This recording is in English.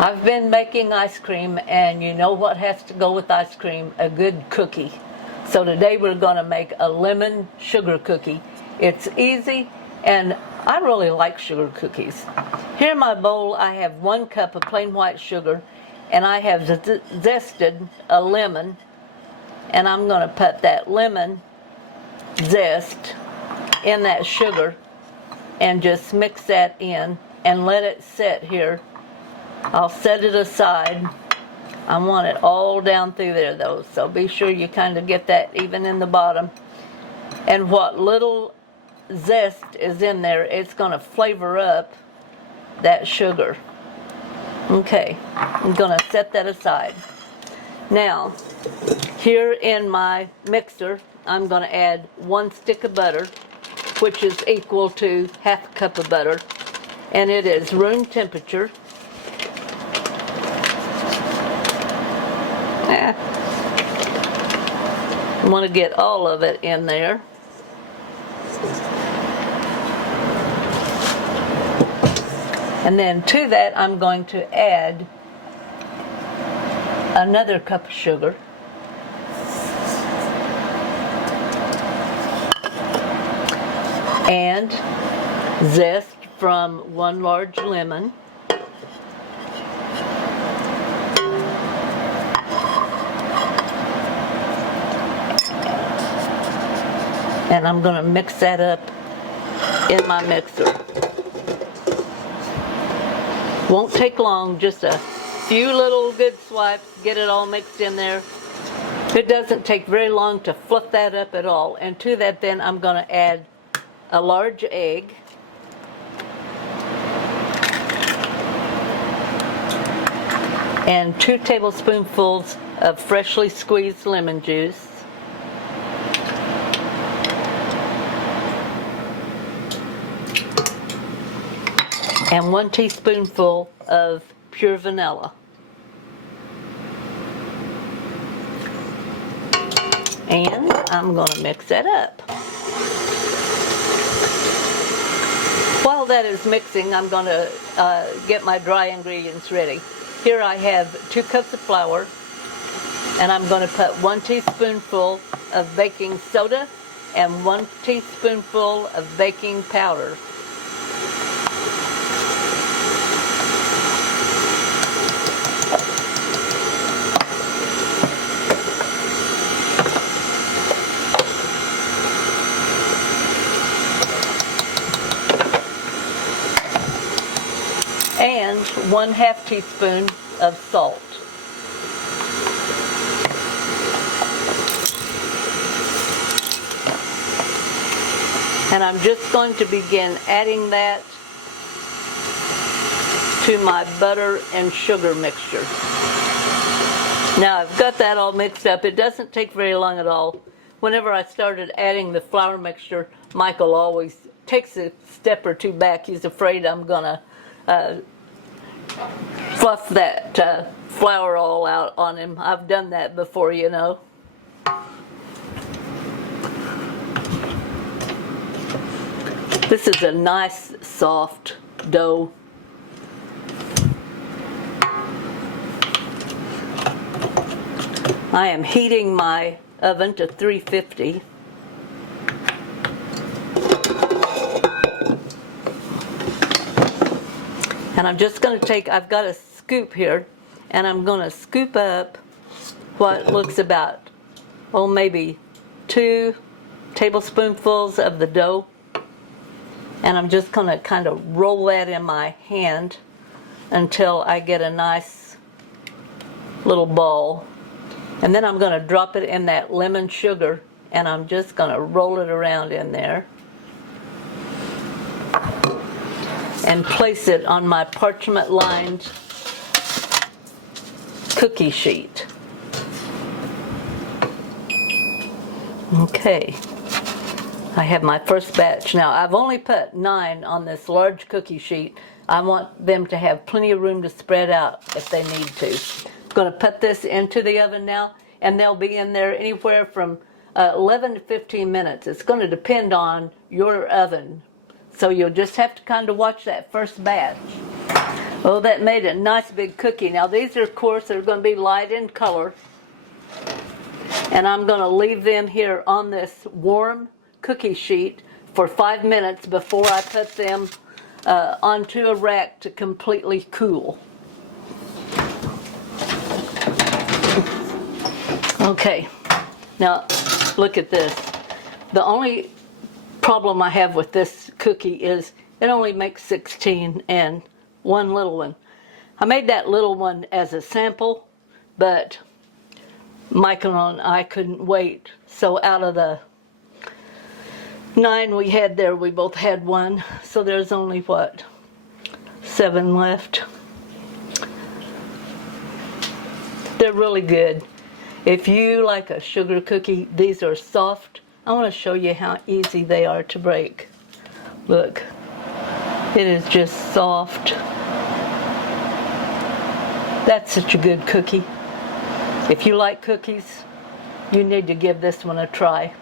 I've been making ice cream, and you know what has to go with ice cream? A good cookie. So today we're going to make a lemon sugar cookie. It's easy, and I really like sugar cookies. Here in my bowl I have 1 cup of plain white sugar, and I have zested a lemon, and I'm going to put that lemon zest in that sugar and just mix that in and let it sit here. I'll set it aside. I want it all down through there though, so be sure you kind of get that even in the bottom. And what little zest is in there, it's going to flavor up that sugar. Okay, I'm going to set that aside. Now, here in my mixer, I'm going to add 1 stick of butter, which is equal to 1/2 cup of butter, and it is room temperature. I want to get all of it in there. And then to that I'm going to add another cup of sugar. And zest from 1 large lemon. And I'm going to mix that up in my mixer. Won't take long, just a few little good swipes, get it all mixed in there. It doesn't take very long to fluff that up at all. And to that then I'm going to add a large egg. And 2 tablespoonfuls of freshly squeezed lemon juice. And 1 teaspoonful of pure vanilla. And I'm going to mix that up. While that is mixing, I'm going to get my dry ingredients ready. Here I have 2 cups of flour, and I'm going to put 1 teaspoonful of baking soda and 1 teaspoonful of baking powder. And 1/2 teaspoon of salt. And I'm just going to begin adding that to my butter and sugar mixture. Now I've got that all mixed up. It doesn't take very long at all. Whenever I started adding the flour mixture, Michael always takes a step or 2 back. He's afraid I'm gonna fluff that flour all out on him. I've done that before, you know. This is a nice soft dough. I am heating my oven to 350. And I'm just going to take, I've got a scoop here, and I'm going to scoop up what looks about, maybe 2 tablespoonfuls of the dough. And I'm just going to kind of roll that in my hand until I get a nice little ball. And then I'm going to drop it in that lemon sugar, and I'm just going to roll it around in there. And place it on my parchment-lined cookie sheet. Okay, I have my first batch. Now, I've only put 9 on this large cookie sheet. I want them to have plenty of room to spread out if they need to. I'm going to put this into the oven now, and they'll be in there anywhere from 11 to 15 minutes. It's going to depend on your oven. So you'll just have to kind of watch that first batch. Oh, that made a nice big cookie. Now these are, of course, they're going to be light in color. And I'm going to leave them here on this warm cookie sheet for 5 minutes before I put them onto a rack to completely cool. Okay, now look at this. The only problem I have with this cookie is it only makes 16 and one little one. I made that little one as a sample, but Michael and I couldn't wait. So out of the 9 we had there, we both had one. So there's only, what, 7 left. They're really good. If you like a sugar cookie, these are soft. I want to show you how easy they are to break. Look, it is just soft. That's such a good cookie. If you like cookies, you need to give this one a try.